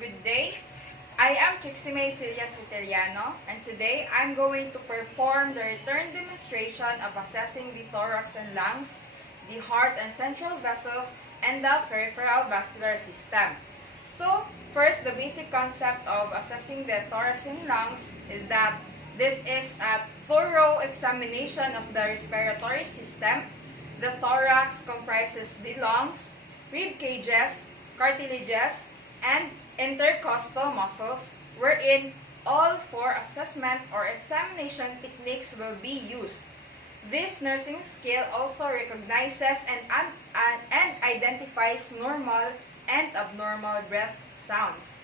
Good day. I am Trixie Filias Viteriano, and today I'm going to perform the return demonstration of assessing the thorax and lungs, the heart and central vessels, and the peripheral vascular system. So, first, the basic concept of assessing the thorax and lungs is that this is a thorough examination of the respiratory system. The thorax comprises the lungs, rib cages, cartilages, and intercostal muscles, wherein all four assessment or examination techniques will be used. This nursing skill also recognizes and identifies normal and abnormal breath sounds,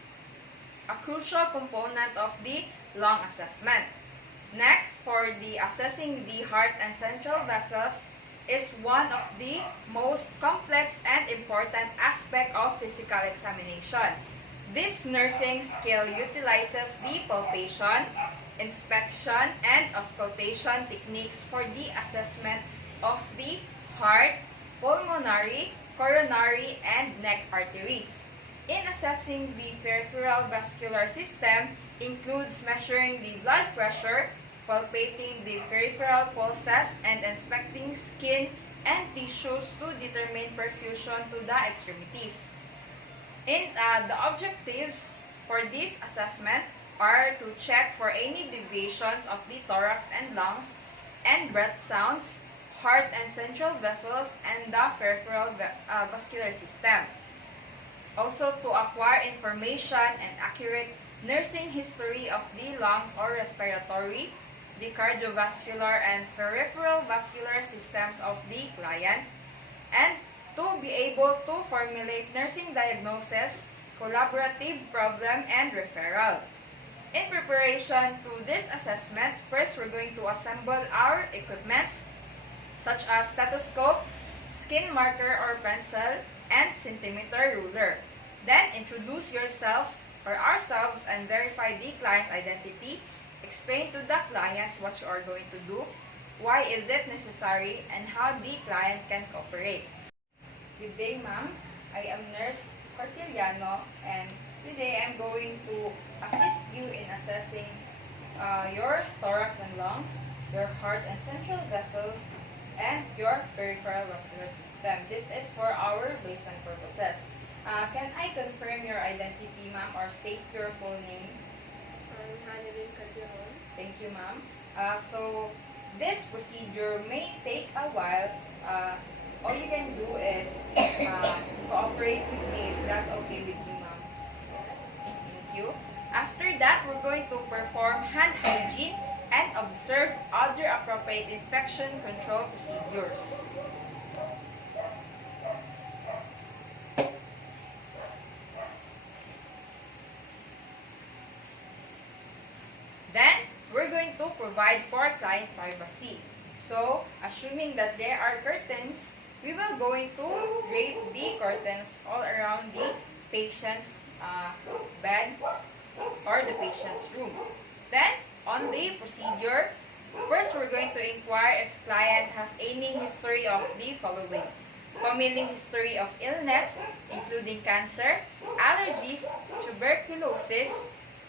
a crucial component of the lung assessment. Next, for the assessing the heart and central vessels, is one of the most complex and important aspect of physical examination. This nursing skill utilizes the palpation, inspection, and auscultation techniques for the assessment of the heart, pulmonary, coronary, and neck arteries. In assessing the peripheral vascular system, includes measuring the blood pressure, palpating the peripheral pulses, and inspecting skin and tissues to determine perfusion to the extremities. The objectives for this assessment are to check for any deviations of the thorax and lungs and breath sounds, heart and central vessels, and the peripheral vascular system. Also, to acquire information and accurate nursing history of the lungs or respiratory, the cardiovascular and peripheral vascular systems of the client, and to be able to formulate nursing diagnosis, collaborative problem, and referral. In preparation to this assessment, first we're going to assemble our equipments such as stethoscope, skin marker or pencil, and centimeter ruler. Then introduce yourself or ourselves and verify the client's identity. Explain to the client what you are going to do, why is it necessary, and how the client can cooperate. Good day, ma'am. I am Nurse Cortiliano, and today I'm going to assist you in assessing your thorax and lungs, your heart and central vessels, and your peripheral vascular system. This is for our baseline purposes. Can I confirm your identity, ma'am, or state your full name? Thank you, ma'am. So, this procedure may take a while. All you can do is cooperate with me if that's okay with you, ma'am. Thank you. After that, we're going to perform hand hygiene and observe other appropriate infection control procedures. Then, we're going to provide for client privacy. So, assuming that there are curtains, we will going to drape the curtains all around the patient's bed or the patient's room. Then, on the procedure, first we're going to inquire if client has any history of the following: family history of illness, including cancer, allergies, tuberculosis,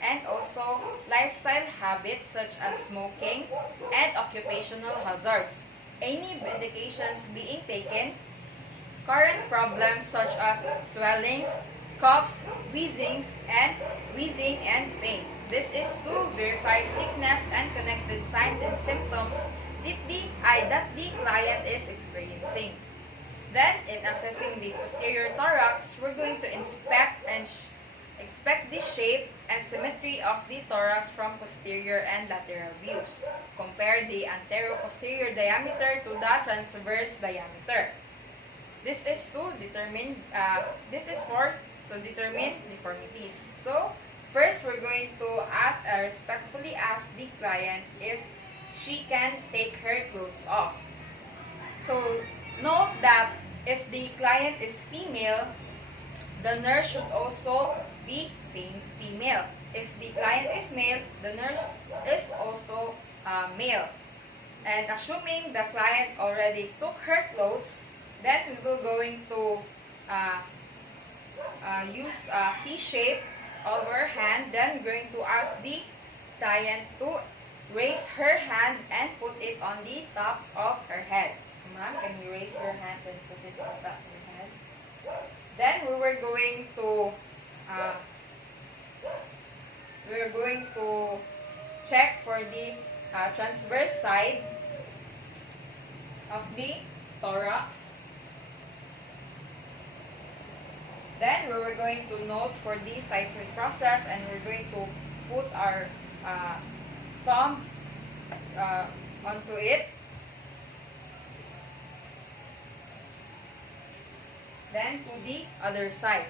and also lifestyle habits such as smoking and occupational hazards. Any medications being taken, current problems such as swellings, coughs, wheezing, and pain. This is to verify sickness and connected signs and symptoms that the client is experiencing. Then, in assessing the posterior thorax, we're going to inspect the shape and symmetry of the thorax from posterior and lateral views. Compare the anterior-posterior diameter to the transverse diameter. This is to determine deformities. So, first we're going to respectfully ask the client if she can take her clothes off. So, note that if the client is female, the nurse should also be female. If the client is male, the nurse is also male. And assuming the client already took her clothes, then we will going to use C-shape of our hand. Then we're going to ask the client to raise her hand and put it on the top of her head. Ma'am, can you raise your hand and put it on top of your head? Then we were going to check for the transverse side of the thorax. Then we were going to note for the ciphering process, and we're going to put our thumb onto it. Then to the other side.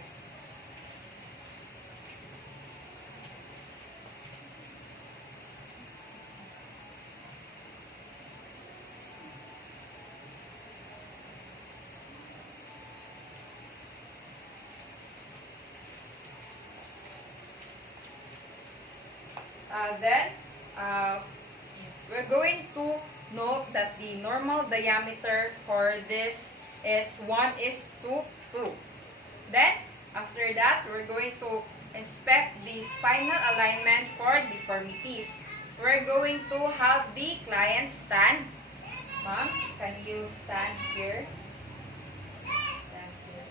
Then we're going to note that the normal diameter for this is 1:2. Then, after that, we're going to inspect the spinal alignment for deformities. We're going to have the client stand. Ma'am, can you stand here? Stand here.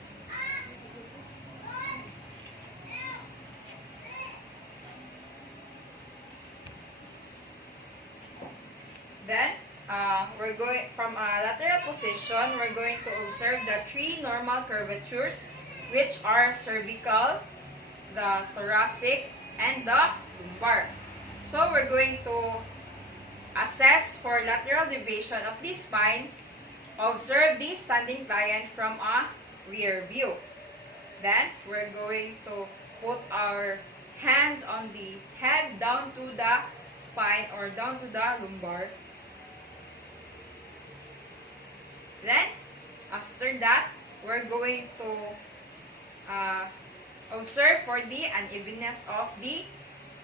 Then, we're going from a lateral position, we're going to observe the three normal curvatures, which are cervical, the thoracic, and the lumbar. So we're going to assess for lateral deviation of the spine, observe the standing client from a rear view. Then we're going to put our hands on the head down to the spine or down to the lumbar. Then, after that, we're going to observe for the unevenness of the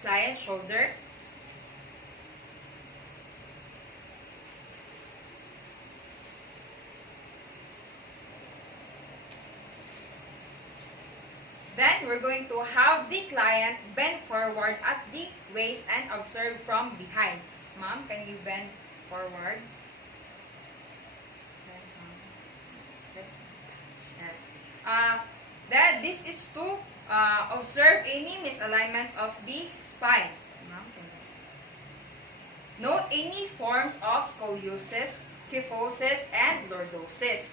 client's shoulder. Then, we're going to have the client bend forward at the waist and observe from behind. Ma'am, can you bend forward? Yes. Then this is to observe any misalignments of the spine. Note any forms of scoliosis, kyphosis, and lordosis.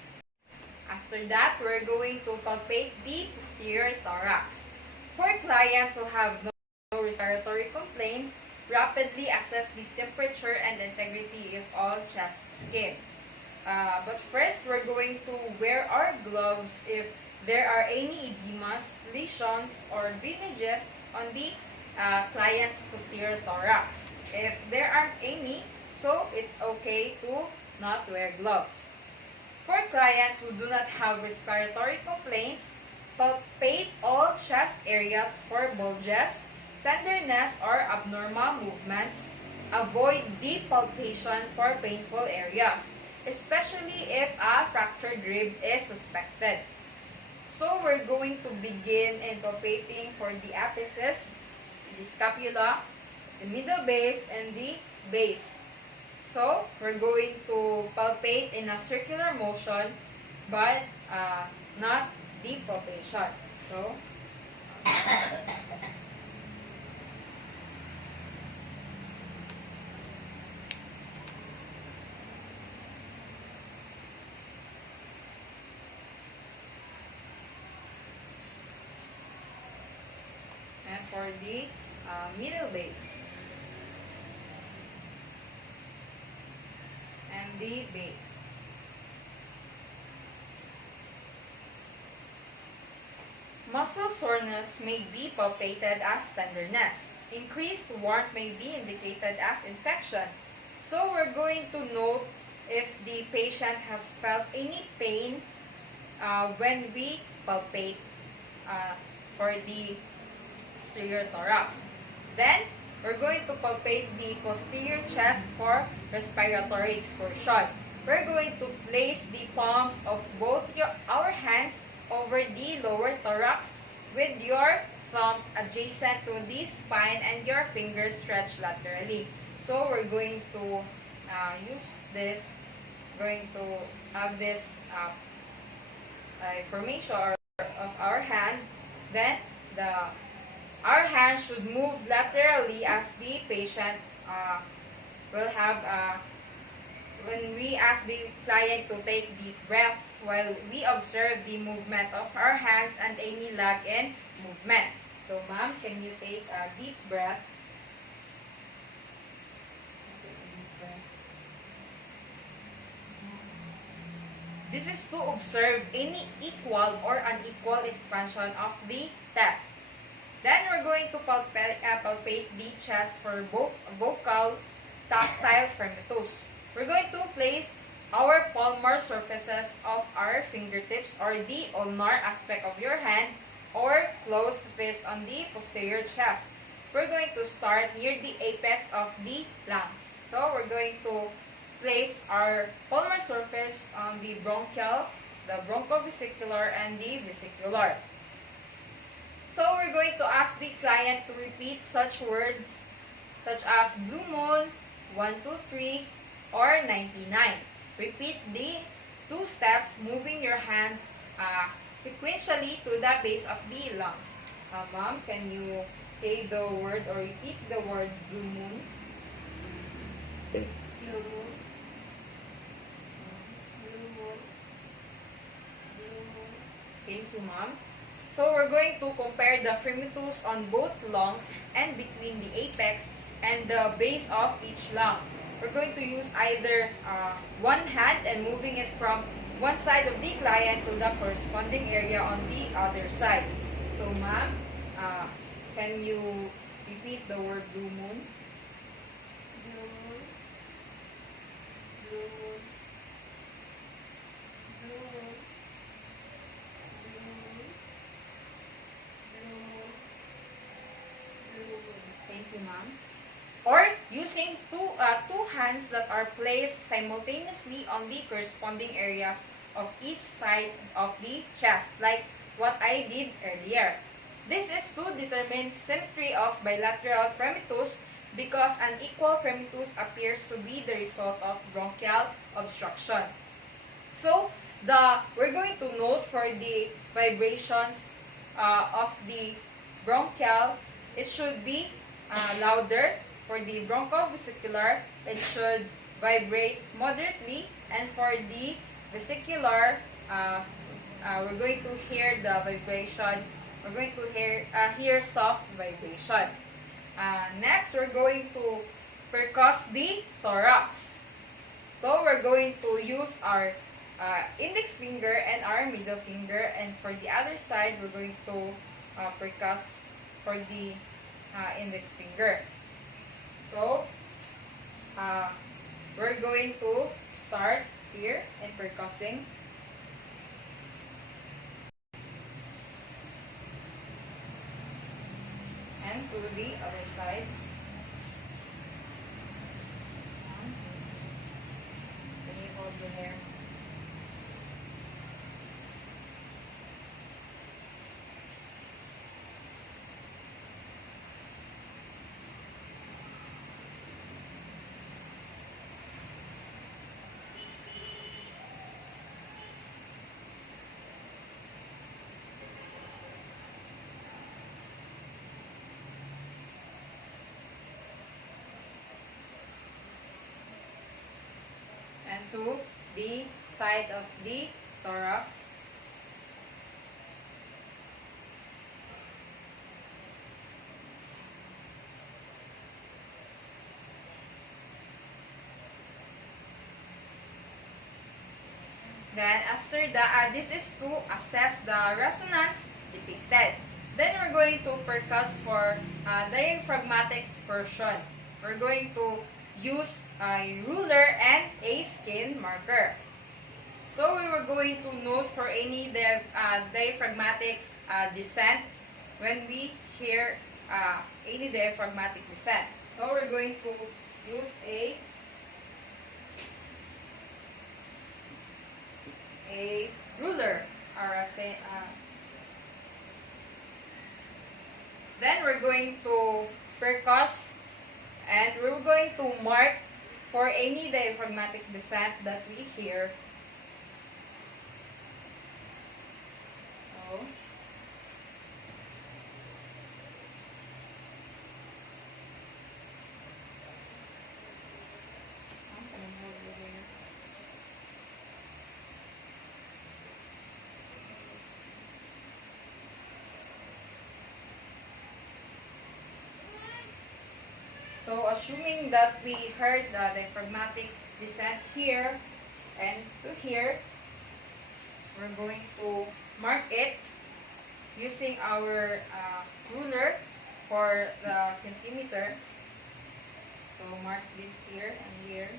After that, we're going to palpate the posterior thorax. For clients who have no respiratory complaints, rapidly assess the temperature and integrity of all chest skin. But first, we're going to wear our gloves if there are any edemas, lesions, or drainages on the client's posterior thorax. If there aren't any, so it's okay to not wear gloves. For clients who do not have respiratory complaints, palpate all chest areas for bulges, tenderness, or abnormal movements. Avoid deep palpation for painful areas, especially if a fractured rib is suspected. So we're going to begin in palpating for the apices, the scapula, the middle base, and the base. So we're going to palpate in a circular motion, but not deep palpation. So and for the middle base and the base. Muscle soreness may be palpated as tenderness. Increased warmth may be indicated as infection. So we're going to note if the patient has felt any pain when we palpate for the posterior thorax. Then, we're going to palpate the posterior chest for respiratory excursion. We're going to place the palms of both our hands over the lower thorax with your thumbs adjacent to the spine and your fingers stretch laterally. So we're going to use this, going to have this formation of our hand. Then our hand should move laterally as the patient will have when we ask the client to take deep breaths while we observe the movement of our hands and any lag in movement. So ma'am, can you take a deep breath? This is to observe any equal or unequal expansion of the chest. Then we're going to palpate the chest for both vocal tactile fremitus. We're going to place our palmar surfaces of our fingertips or the ulnar aspect of your hand or closed fist on the posterior chest. We're going to start near the apex of the lungs. So we're going to place our palmar surface on the bronchial, the bronchovesicular, and the vesicular. So we're going to ask the client to repeat such words such as blue moon, 1, 2, 3, or 99. Repeat the 2 steps, moving your hands sequentially to the base of the lungs. Ma'am, can you say the word or repeat the word blue moon? Blue moon. Blue moon. Blue moon. Thank you, ma'am. So we're going to compare the fremitus on both lungs and between the apex and the base of each lung. We're going to use either one hand and moving it from one side of the client to the corresponding area on the other side. So ma'am, can you repeat the word blue moon? Blue moon. Blue moon. Blue moon. Thank you, ma'am. Or using two hands that are placed simultaneously on the corresponding areas of each side of the chest, like what I did earlier. This is to determine symmetry of bilateral fremitus because an equal fremitus appears to be the result of bronchial obstruction. So, we're going to note for the vibrations of the bronchial, it should be louder. For the bronchovesicular, it should vibrate moderately, and for the vesicular, we're going to hear the vibration. We're going to hear soft vibration. Next, we're going to percuss the thorax. So we're going to use our index finger and our middle finger, and for the other side, we're going to percuss for the index finger. So, we're going to start here in percussing. And to the other side. Can you hold your hair? And to the side of the thorax. Then after that, this is to assess the resonance depicted. Then we're going to percuss for diaphragmatic excursion. We're going to use a ruler and a skin marker. So we were going to note for any diaphragmatic descent when we hear any diaphragmatic descent. So we're going to use a ruler or Then we're going to percuss and we're going to mark for any diaphragmatic descent that we hear. So, so assuming that we heard the diaphragmatic descent here and to here, we're going to mark it using our ruler for the centimeter. So mark this here and here.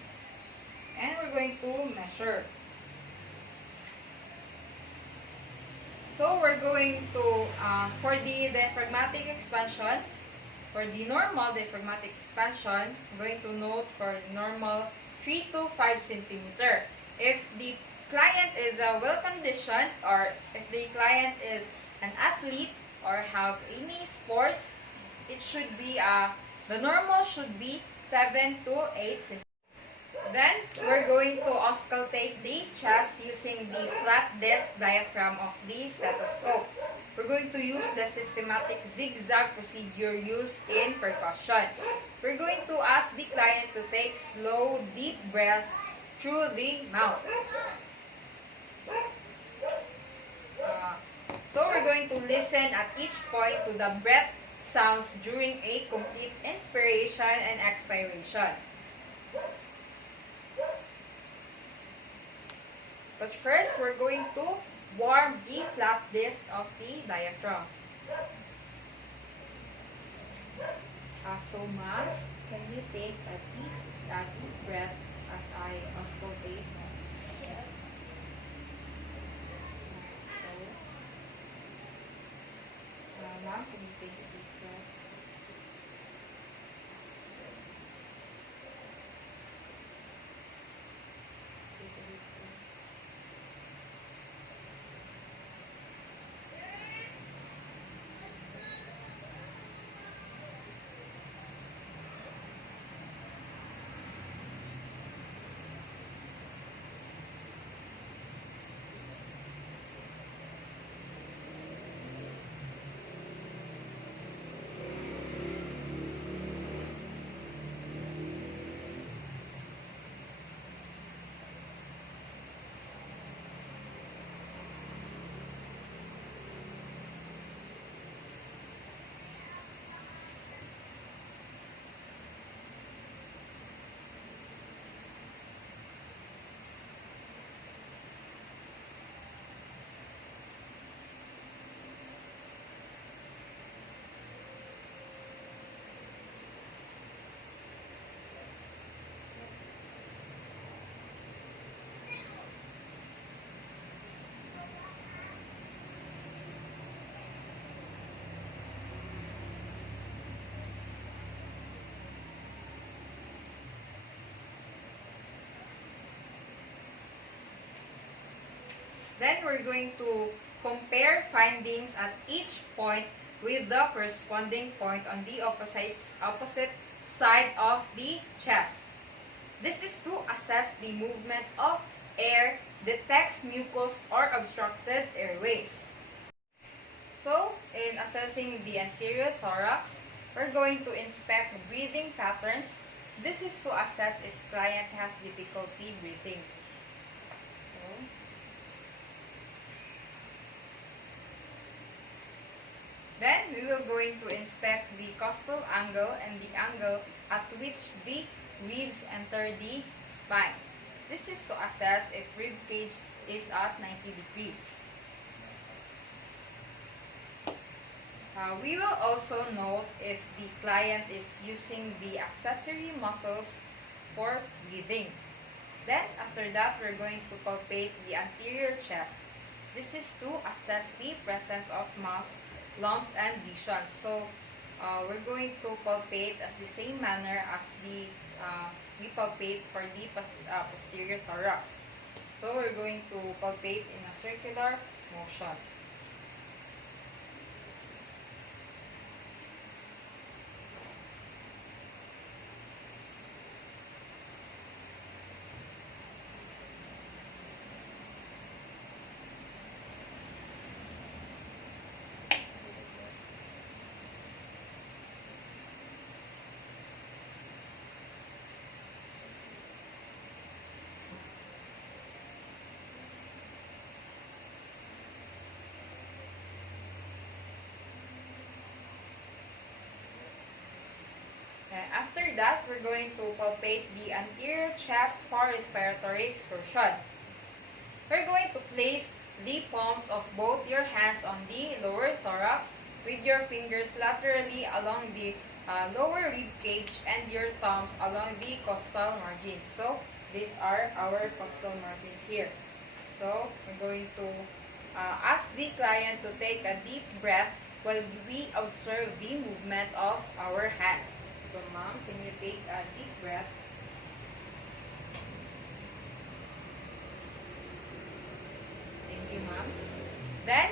And we're going to measure. So we're going to, for the diaphragmatic expansion, for the normal diaphragmatic expansion, I'm going to note for normal 3 to 5 centimeter. If the client is well-conditioned or if the client is an athlete or have any sports, it should be, the normal should be 7 to 8 centimeters. Then, we're going to auscultate the chest using the flat disc diaphragm of the stethoscope. We're going to use the systematic zigzag procedure used in percussion. We're going to ask the client to take slow, deep breaths through the mouth. So we're going to listen at each point to the breath sounds during a complete inspiration and expiration. But first, we're going to warm the flat disc of the diaphragm. So, ma'am, can you take a deep breath as I auscultate? Yes. So, ma'am, can you take a deep breath? Take a deep breath. Then we're going to compare findings at each point with the corresponding point on the opposite side of the chest. This is to assess the movement of air, detects mucus or obstructed airways. So, in assessing the anterior thorax, we're going to inspect breathing patterns. This is to assess if client has difficulty breathing. Then, we will going to inspect the costal angle and the angle at which the ribs enter the spine. This is to assess if rib cage is at 90 degrees. We will also note if the client is using the accessory muscles for breathing. Then, after that, we're going to palpate the anterior chest. This is to assess the presence of mass, lumps, and lesions. So, we're going to palpate as the same manner as the we palpate for the posterior thorax. So, we're going to palpate in a circular motion. after that, we're going to palpate the anterior chest for respiratory excursion. We're going to place the palms of both your hands on the lower thorax with your fingers laterally along the lower rib cage and your thumbs along the costal margins. So, these are our costal margins here. So, we're going to ask the client to take a deep breath while we observe the movement of our hands. So, ma'am, can you take a deep breath? Thank you, ma'am. Then,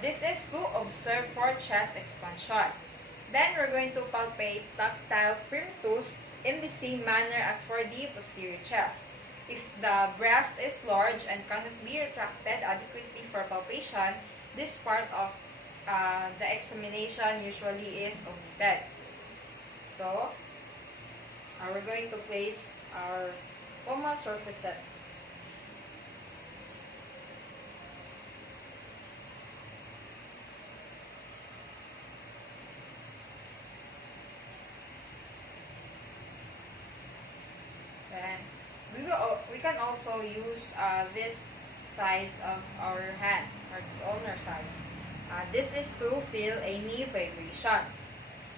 this is to observe for chest expansion. Then, we're going to palpate tactile firmtus in the same manner as for the posterior chest. If the breast is large and cannot be retracted adequately for palpation, this part of the examination usually is omitted. So, we're going to place our palmar surfaces. Then, we can also use this sides of our hand, or the ulnar side. This is to feel any vibrations.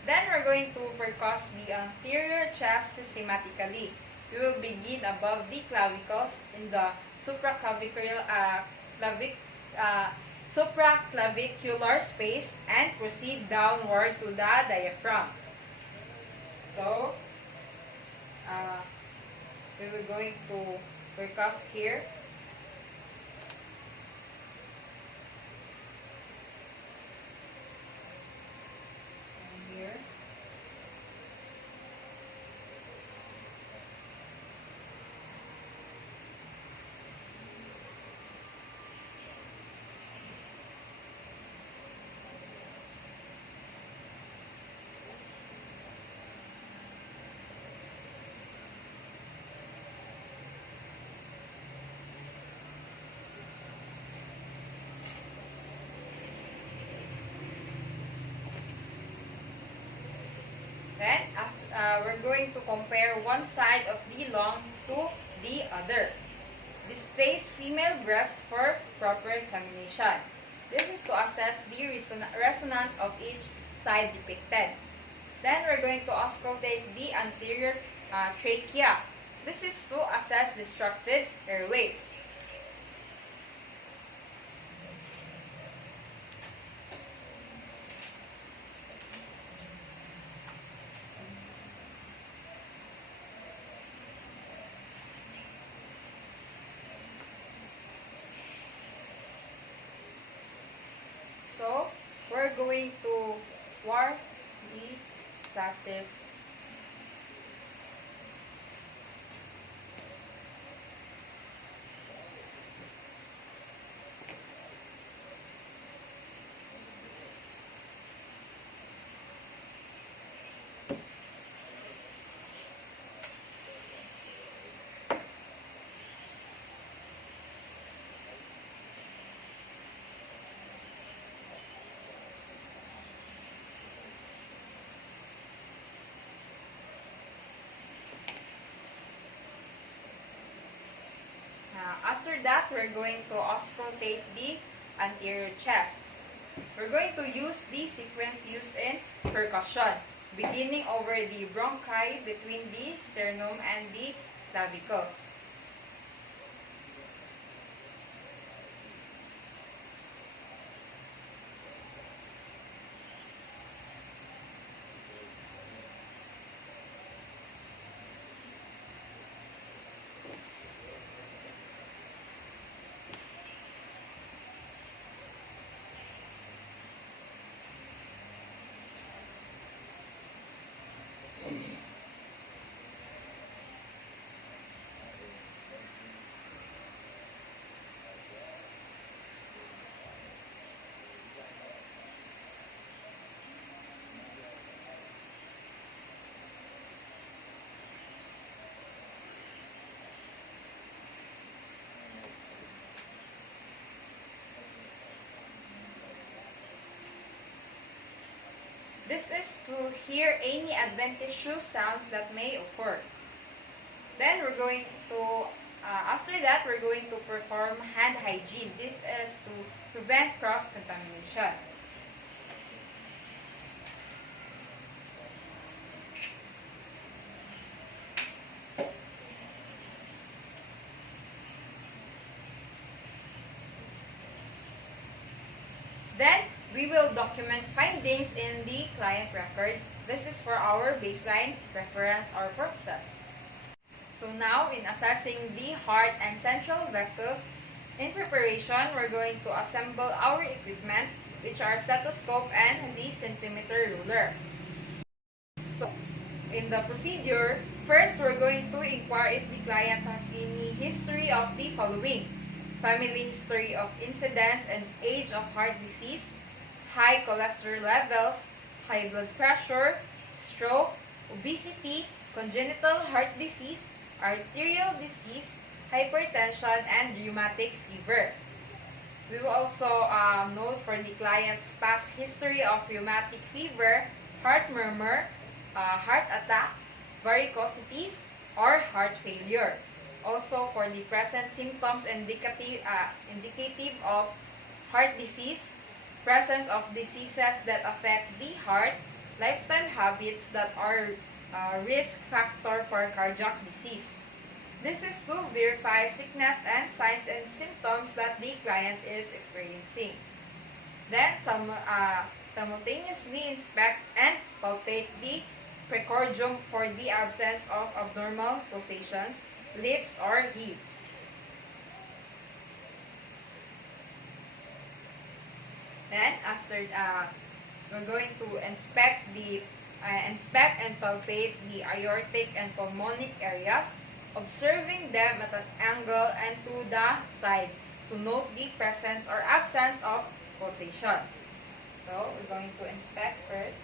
Then we're going to percuss the inferior chest systematically. We will begin above the clavicles in the supraclavicular space and proceed downward to the diaphragm. So, we will going to percuss here. And here. Then, we're going to compare one side of the lung to the other. Displace female breast for proper examination. This is to assess the resonance of each side depicted. Then, we're going to auscultate the anterior trachea. This is to assess distracted airways. So, we're going to warm the practice. After that, we're going to auscultate the anterior chest. We're going to use the sequence used in percussion, beginning over the bronchi between the sternum and the clavicles. This is to hear any adventitious sounds that may occur. Then we're going to, after that, we're going to perform hand hygiene. This is to prevent cross-contamination. Then, we will document findings in the client record. This is for our baseline reference or purposes. So now, in assessing the heart and central vessels, in preparation, we're going to assemble our equipment, which are stethoscope and the centimeter ruler. So, in the procedure, first we're going to inquire if the client has any history of the following: family history of incidence and age of heart disease, high cholesterol levels, high blood pressure, stroke, obesity, congenital heart disease, arterial disease, hypertension, and rheumatic fever. We will also note for the client's past history of rheumatic fever, heart murmur, heart attack, varicosities, or heart failure. Also, for the present symptoms indicative of heart disease, presence of diseases that affect the heart, lifestyle habits that are risk factor for cardiac disease. This is to verify sickness and signs and symptoms that the client is experiencing. Then, simultaneously inspect and palpate the precordium for the absence of abnormal pulsations, lifts, or heaves. Then, after we're going to inspect and palpate the aortic and pulmonic areas, observing them at an angle and to the side to note the presence or absence of pulsations. So, we're going to inspect first.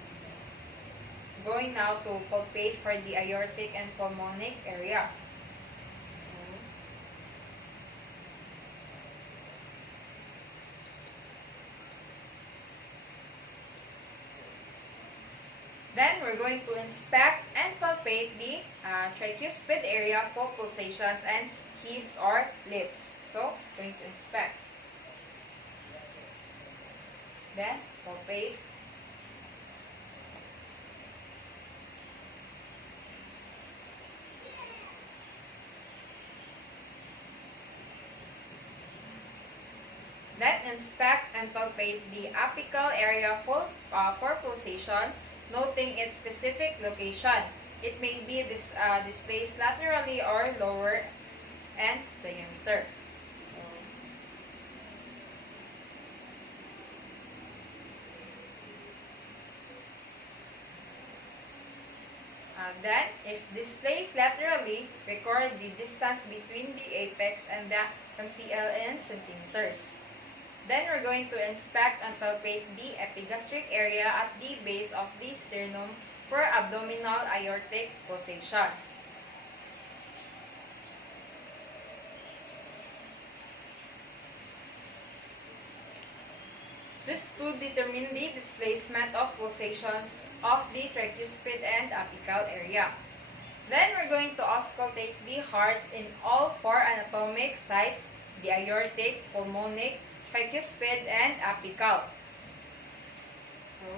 Going now to palpate for the aortic and pulmonic areas. Then, we're going to inspect and palpate the tricuspid area for pulsations and heaves or lifts. So, going to inspect. Then, palpate. Then, inspect and palpate the apical area for pulsation, noting its specific location. It may be displaced laterally or lower and diameter. Then, if displaced laterally, record the distance between the apex and the MCL in centimeters. Then, we're going to inspect and palpate the epigastric area at the base of the sternum for abdominal aortic pulsations. This to determine the displacement of pulsations of the tricuspid and apical area. Then, we're going to auscultate the heart in all four anatomic sites: the aortic, pulmonic, tricuspid, and apical. So,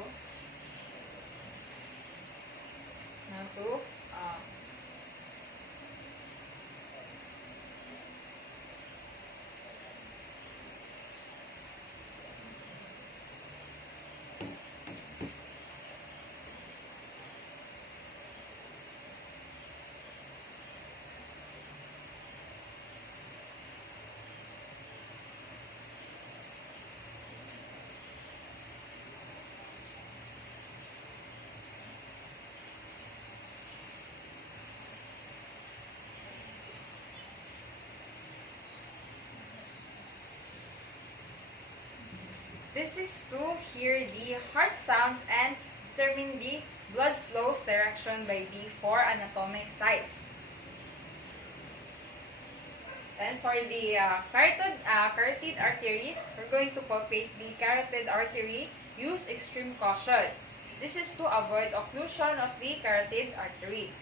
now to this is to hear the heart sounds and determine the blood flow's direction by the four anatomic sites. And for the carotid arteries, we're going to palpate the carotid artery. Use extreme caution. This is to avoid occlusion of the carotid artery.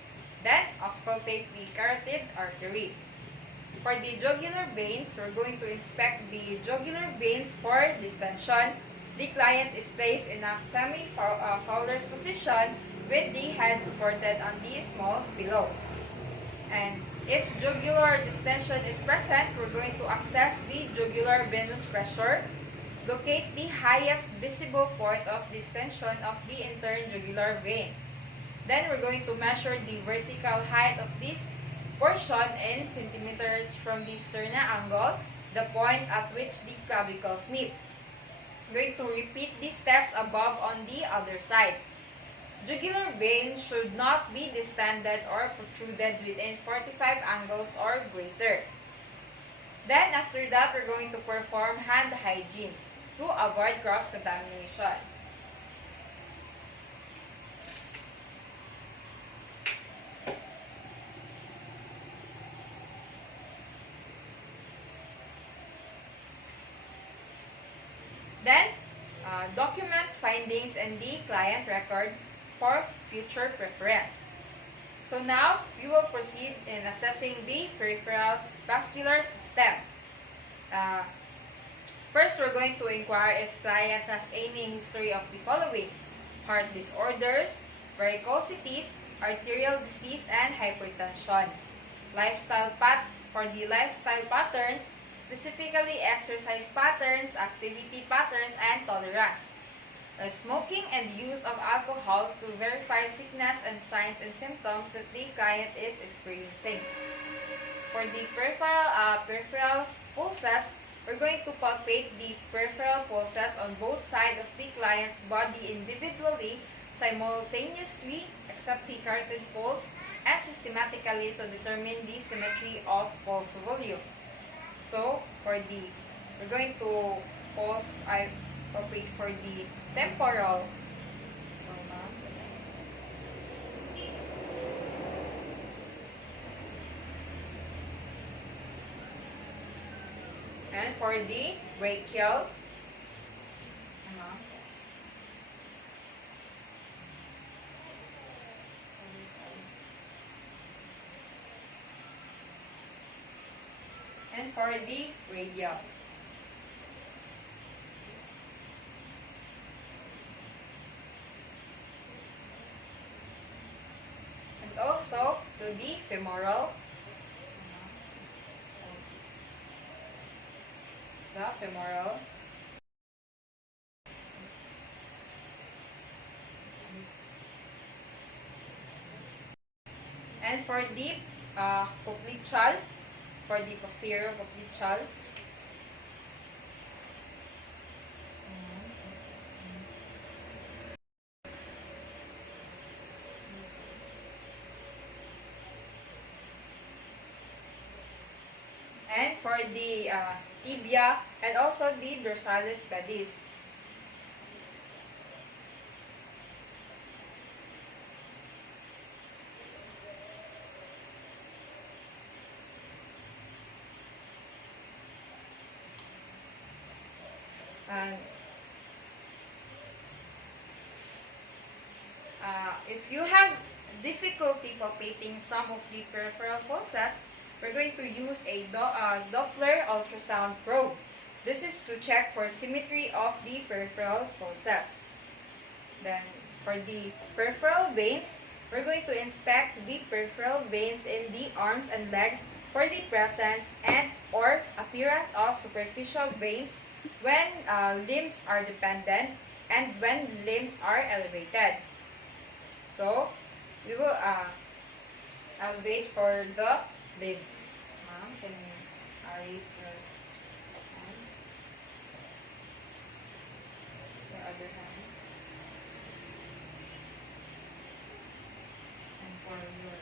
Then, auscultate the carotid artery. For the jugular veins, we're going to inspect the jugular veins for distension. The client is placed in a semi-Fowler's position with the head supported on the small pillow. And if jugular distension is present, we're going to assess the jugular venous pressure, locate the highest visible point of distension of the interjugular vein. Then we're going to measure the vertical height of this portion in centimeters from the sterna angle, the point at which the clavicles meet. We're going to repeat these steps above on the other side. Jugular vein should not be distended or protruded within 45 angles or greater. Then after that, we're going to perform hand hygiene to avoid cross-contamination. Then, document findings in the client record for future preference. So now, we will proceed in assessing the peripheral vascular system. First, we're going to inquire if client has any history of the following: heart disorders, varicosities, arterial disease, and hypertension. For the lifestyle patterns, specifically exercise patterns, activity patterns, and tolerance. Smoking and use of alcohol to verify sickness and signs and symptoms that the client is experiencing. For the peripheral pulses, we're going to palpate the peripheral pulses on both sides of the client's body individually, simultaneously, except the carotid pulse, and systematically to determine the symmetry of pulse volume. So, we're going to palpate for the temporal. And for the brachial. And for the radial. And also to the femoral. The femoral. And for the popliteal. For the posterior popliteal. And for the tibia and also the dorsalis pedis. And if you have difficulty palpating some of the peripheral pulses, we're going to use a Doppler ultrasound probe. This is to check for symmetry of the peripheral pulses. Then, for the peripheral veins, we're going to inspect the peripheral veins in the arms and legs for the presence and or appearance of superficial veins when limbs are dependent and when limbs are elevated. So, we will elevate for the limbs. Ma'am, can you raise your hand? Your other hand. And for your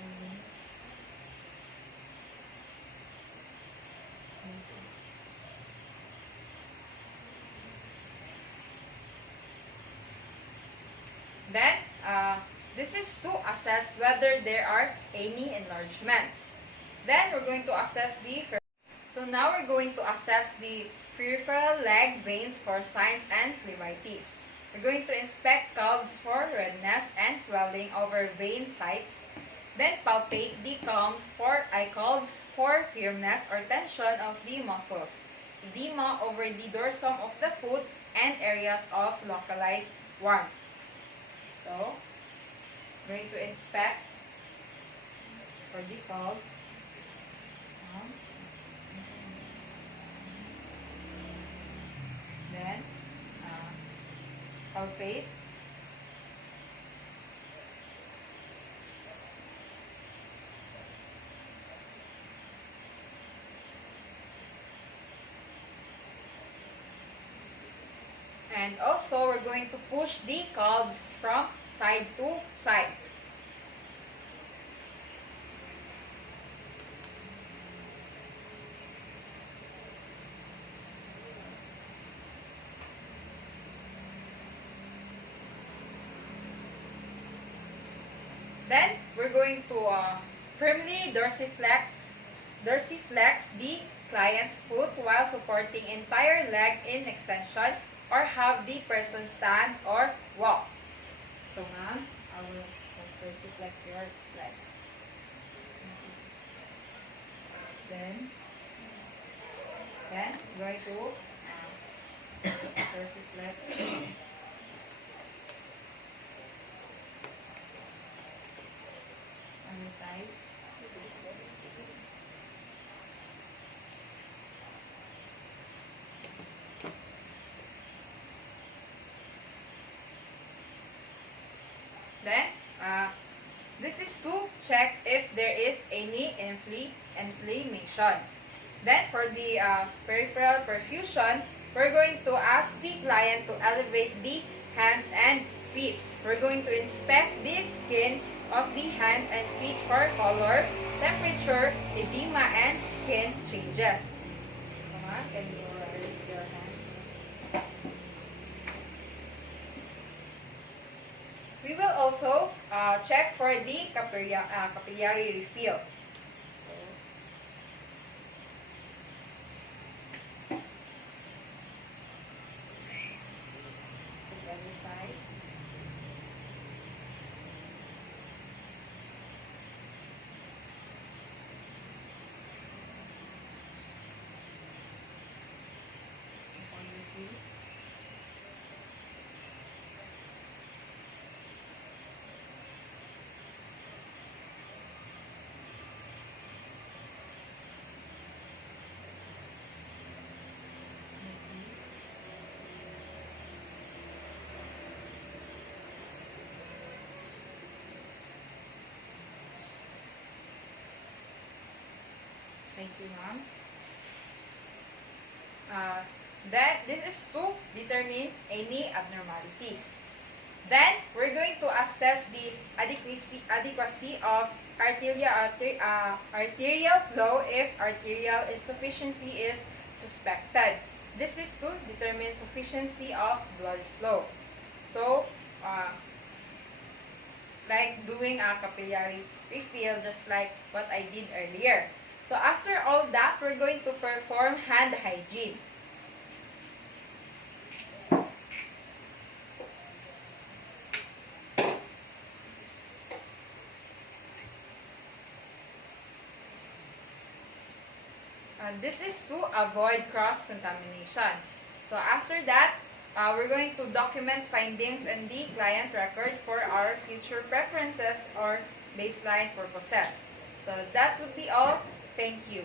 limbs. Then, this is to assess whether there are any enlargements. Then, we're going to assess so now we're going to assess the peripheral leg veins for signs and phlebitis. We're going to inspect calves for redness and swelling over vein sites. Then palpate the calves for firmness or tension of the muscles, edema over the dorsum of the foot, and areas of localized warmth. So, we're going to inspect for the calves. Then, palpate. And also, we're going to push the calves from side to side. Then, we're going to firmly dorsiflex the client's foot while supporting entire leg in extension, or have the person stand or walk. So, ma'am, I will dorsiflex your legs. Then, I'm going to dorsiflex. On the side. Then, this is to check if there is any inflammation. Then, for the peripheral perfusion, we're going to ask the client to elevate the hands and feet. We're going to inspect the skin of the hands and feet for color, temperature, edema, and skin changes. Come on, can you raise your hands? We will also check for the capillary refill. So, the other side. Thank you, ma'am. This is to determine any abnormalities. Then, we're going to assess the adequacy of arterial flow if arterial insufficiency is suspected. This is to determine sufficiency of blood flow. So, like doing a capillary refill, just like what I did earlier. So, after all that, we're going to perform hand hygiene. This is to avoid cross-contamination. So, after that, we're going to document findings in the client record for our future preferences or baseline purposes. So, that would be all. Thank you.